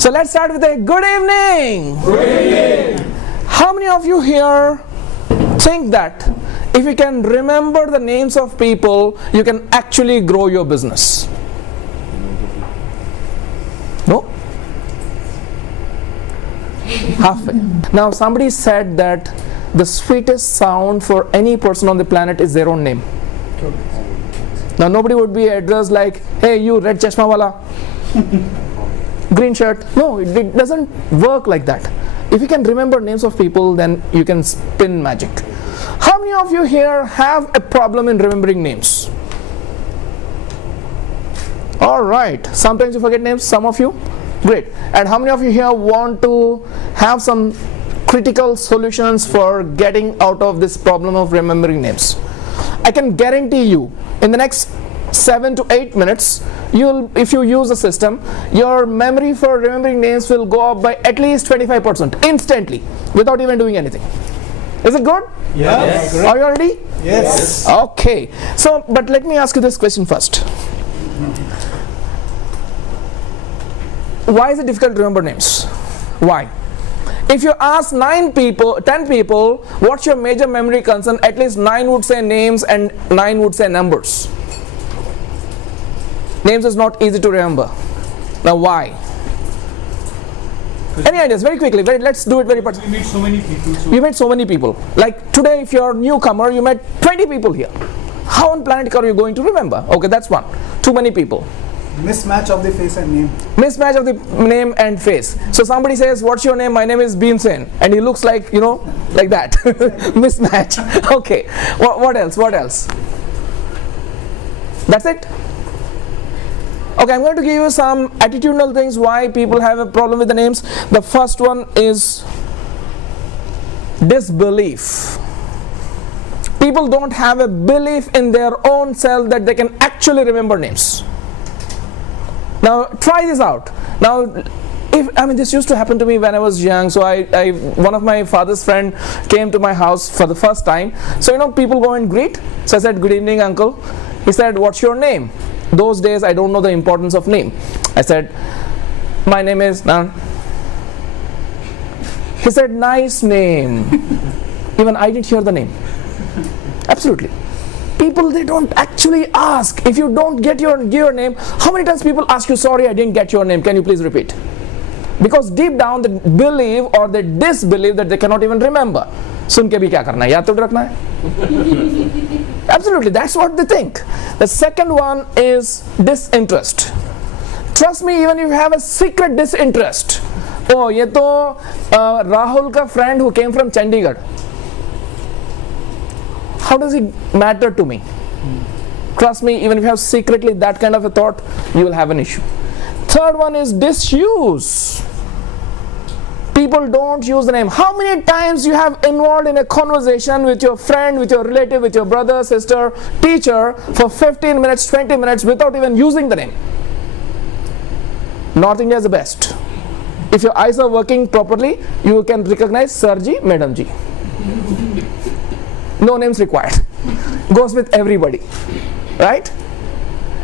So let's start with a good evening. Good evening. How many of you here think that if you can remember the names of people, you can actually grow your business? No? Halfway. Now somebody said that the sweetest sound for any person on the planet is their own name. Now nobody would be addressed like, hey you red chashma wala, green shirt. No, it doesn't work like that. If you can remember names of people, then you can spin magic. How many of you here have a problem in remembering names? Alright, sometimes you forget names, some of you? Great. And how many of you here want to have some critical solutions for getting out of this problem of remembering names? I can guarantee you, in the next 7 to 8 minutes, if you use the system, your memory for remembering names will go up by at least 25% instantly, without even doing anything. Is it good? Yes. Are you ready? Yes. Okay. So, but let me ask you this question first. Why is it difficult to remember names? Why? If you ask 10 people, what's your major memory concern, at least 9 would say names and 9 would say numbers. Names is not easy to remember. Now why? Any ideas? Very quickly. Let's do it very We meet so many people. You met so many people. Like today, if you're a newcomer, you met 20 people here. How on planet are you going to remember? Okay, that's one. Too many people. Mismatch of the face and name. Mismatch of the name and face. So somebody says, what's your name? My name is Bhimsen. And he looks like, like that. Mismatch. Okay. What else? What else? That's it? Okay, I'm going to give you some attitudinal things why people have a problem with the names. The first one is disbelief. People don't have a belief in their own self that they can actually remember names. Now try this out. Now, this used to happen to me when I was young. So one of my father's friend came to my house for the first time. So people go and greet. So I said, good evening, uncle. He said, what's your name? Those days I don't know the importance of name. I said, my name is Nan. He said, nice name. Even I didn't hear the name. Absolutely. People, they don't actually ask. If you don't give your name, how many times people ask you, sorry, I didn't get your name, can you please repeat? Because deep down they believe or they disbelieve that they cannot even remember. सुन के भी क्या करना है, याद तो रखना है. Absolutely, that's what they think. The second one is disinterest. Trust me, even if you have a secret disinterest. Oh, ये तो Rahul का friend who came from Chandigarh. How does it matter to me? Trust me, even if you have secretly that kind of a thought, you will have an issue. Third one is disuse. People don't use the name. How many times you have involved in a conversation with your friend, with your relative, with your brother, sister, teacher for 15 minutes, 20 minutes without even using the name? North India is the best. If your eyes are working properly, you can recognize Sirji, Madam Ji. No names required. Goes with everybody. Right?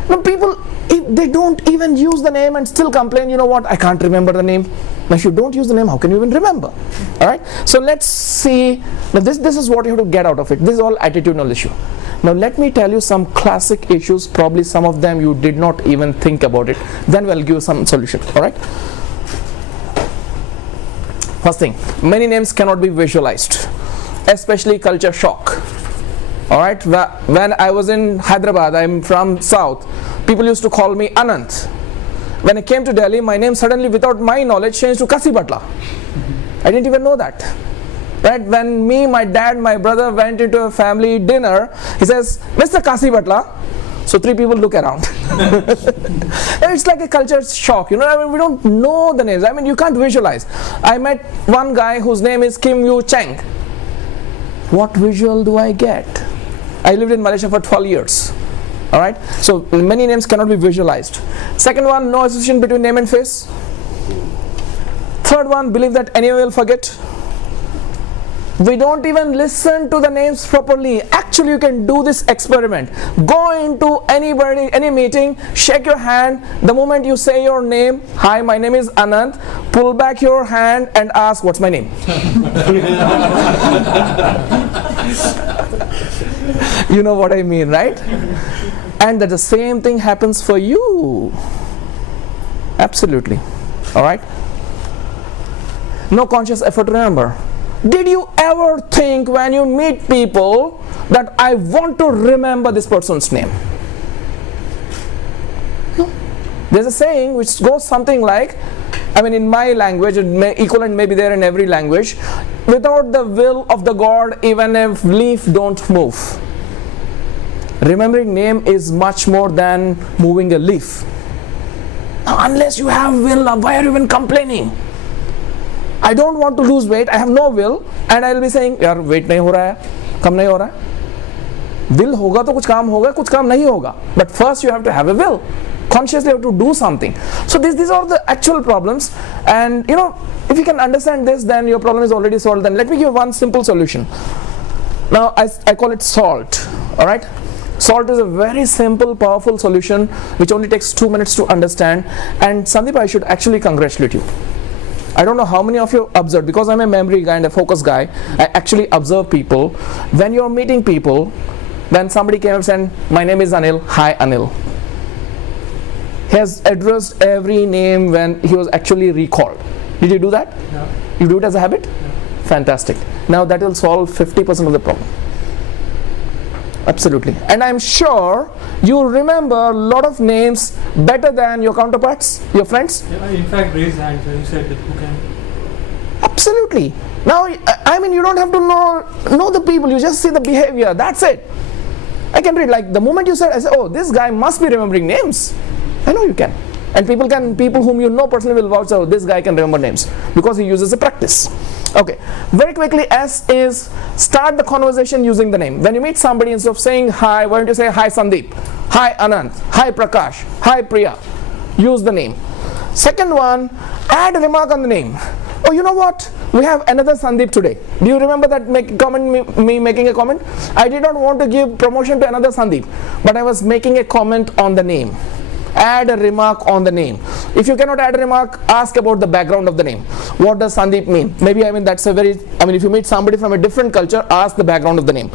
Now people, if they don't even use the name and still complain, you know what, I can't remember the name. Now if you don't use the name, how can you even remember? Alright? So let's see. Now this is what you have to get out of it. This is all attitudinal issue. Now let me tell you some classic issues. Probably some of them you did not even think about it. Then we'll give you some solution. Alright? First thing, many names cannot be visualized. Especially culture shock. Alright, when I was in Hyderabad, I'm from South, people used to call me Anant. When I came to Delhi, my name suddenly, without my knowledge, changed to Kasi Batla. I didn't even know that. Right? When me, my dad, my brother went into a family dinner, he says, Mr. Kasi Batla. So 3 people look around. It's like a culture shock, we don't know the names. You can't visualize. I met one guy whose name is Kim Yu Cheng. What visual do I get? I lived in Malaysia for 12 years. Alright? So many names cannot be visualized. Second one, no association between name and face. 3rd one, believe that anyone will forget. We don't even listen to the names properly. Actually, you can do this experiment. Go into any meeting, shake your hand. The moment you say your name, hi, my name is Anant, pull back your hand and ask, what's my name? You know what I mean, right? And that the same thing happens for you. Absolutely. All right? No conscious effort to remember. Did you ever think when you meet people that I want to remember this person's name? No. There's a saying which goes something like, in my language, equivalent may be there in every language, without the will of the God, even a leaf don't move. Remembering name is much more than moving a leaf. Now, unless you have will, why are you even complaining? I don't want to lose weight, I have no will, and I will be saying, यार weight नहीं हो रहा है, कम नहीं हो रहा है. Will होगा तो कुछ काम होगा, कुछ काम नहीं होगा. But first you have to have a will. Consciously you have to do something. So these are the actual problems, and if you can understand this, then your problem is already solved. Then let me give one simple solution. Now I call it SALT. All right. SALT is a very simple, powerful solution which only takes 2 minutes to understand. And Sandeep, I should actually congratulate you. I don't know how many of you observed, because I'm a memory guy and a focus guy, I actually observe people. When you're meeting people, when somebody came and said, my name is Anil, hi Anil. He has addressed every name when he was actually recalled. Did you do that? Yeah. You do it as a habit? Yeah. Fantastic. Now that will solve 50% of the problem. Absolutely. And I'm sure you remember a lot of names better than your counterparts, your friends. Yeah, in fact, raise hands when you said that who can. Absolutely. Now, you don't have to know the people, you just see the behavior, that's it. I can read, like the moment you said, I said, oh, this guy must be remembering names. I know you can. And people whom you know personally will vouch, oh, this guy can remember names, because he uses a practice. Okay, very quickly, S is start the conversation using the name. When you meet somebody, instead of saying hi, why don't you say hi Sandeep, hi Anant, hi Prakash, hi Priya. Use the name. Second one, add a remark on the name. Oh, you know what? We have another Sandeep today. Do you remember that me making a comment? I did not want to give promotion to another Sandeep, but I was making a comment on the name. Add a remark on the name. If you cannot add a remark, ask about the background of the name. What does Sandeep mean? Maybe that's a very, if you meet somebody from a different culture, ask the background of the name.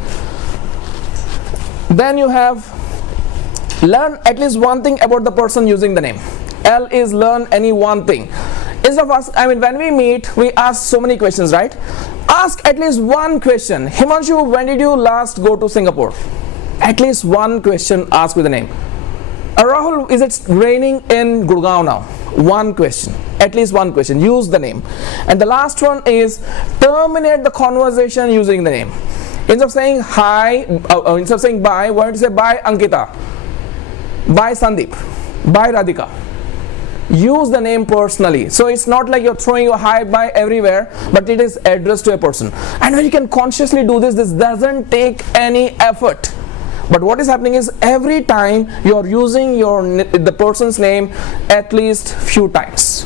Then you have learn at least one thing about the person using the name. L is learn any one thing. Instead of us, when we meet, we ask so many questions, right? Ask at least one question. Himanshu, when did you last go to Singapore? At least one question, ask with the name. Rahul, is it raining in Gurgaon now? One question, at least one question, use the name. And the last one is terminate the conversation using the name. Instead of saying hi, instead of saying bye, why don't you say bye Ankita, bye Sandeep, bye Radhika. Use the name personally. So it's not like you're throwing your hi bye everywhere, but it is addressed to a person. And when you can consciously do this, this doesn't take any effort. But what is happening is every time you're using the person's name at least few times.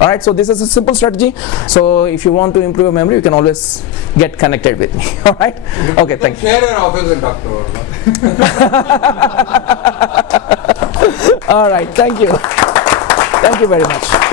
Alright, so this is a simple strategy. So if you want to improve your memory, you can always get connected with me. Alright? Okay, thank you. Share your office with Dr. Alright, thank you. Thank you very much.